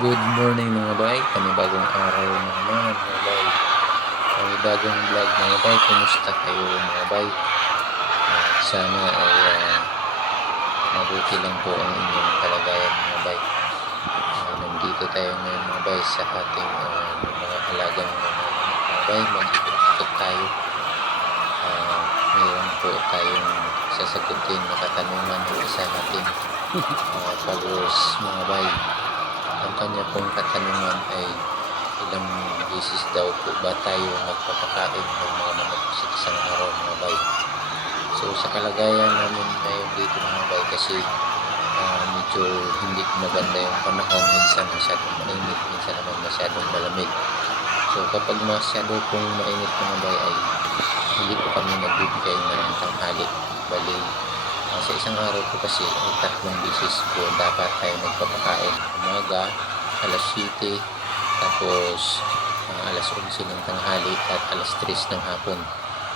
Good morning mga bay, panibagong araw na naman mga bay. Panibagong vlog mga bay, kumusta kayo mga bay? At sana ay mabuti lang po ang inyong kalagayan mga bay. Nandito tayo ngayon mga bay sa ating mga alagang mga bay. Mag-ikot tayo. Mayroon po tayong sasagutin na katanungan ng isa nating followers mga bay. Ang kanya pong katanungan ay ilang beses daw po ba tayo nagpapakain ng mga manok sa isang araw mga bay. So sa kalagayan namin ngayon dito mga bay kasi medyo hindi maganda yung panahon, minsan masyadong mainit, minsan naman masyadong malamig. So kapag masyado pong mainit mga bay ay hindi po kami nagbibigay ng tanghali. Bali sa isang araw po kasi ay 3 beses po dapat tayo nagpapakain. Umaga, alas 7, tapos alas 11 ng tanghali at alas 3 ng hapon.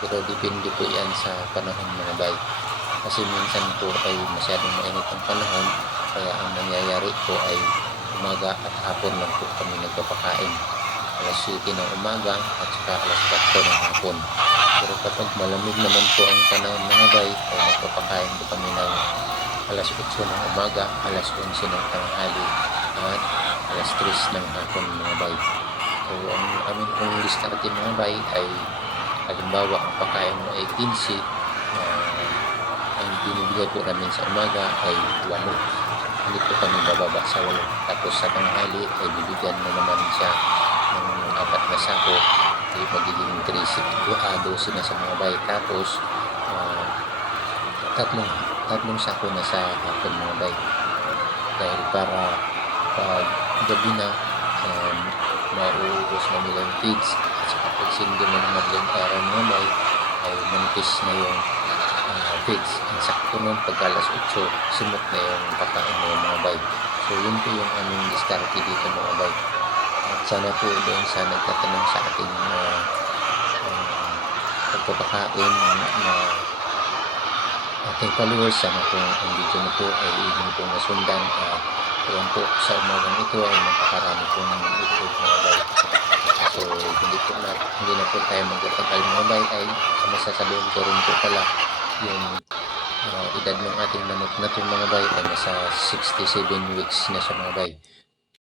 Pero depende po yan sa panahon mga bay. Kasi minsan po ay masyadong mainit ang panahon, kaya ang nangyayari po ay umaga at hapon lang po kami nagpapakain. Alas 7 ng umaga at saka alas 4 ng hapon. Pero kapag malamig naman po ang panahon mga bay, ay nagpapakain po kami ng alas 8 ng umaga, alas 11 ng tanghali at alas 3 ng hapon mga bay. So ang amin pong diskarte mga bay ay halimbawa ang pagkain mo ay 15, ang binibigay po namin sa umaga ay 8. Hindi po kami bababa sa 8. Tapos sa tanghali ay bibigyan mo naman siya ng 4 na sako, ay magiging 12 na sa mga bay. Tapos tatlong sako na sa hapon mga bay. Dahil para pag gabi na mauubos na nila yung feeds, at saka pag sindi mo na maglang araw mga bay ay manipis na yung feeds. Ang sakto nun pag alas 8 simot na yung pakain mo mga bay. So yun po yung aming diskarte dito mga bay. At sana po doon sa nagtatanong sa ating pagpapakain na ating followers, sana po ang video na po ay hindi po nasundan. Ayan po, sa umagang ito ay napakarami po ng YouTube mga bay. So hindi na po tayo magtatagal mga bay, ay masasabihin ko rin po pala yung edad ng ating manok na itong mga bay ay nasa 67 weeks na siya mga bay.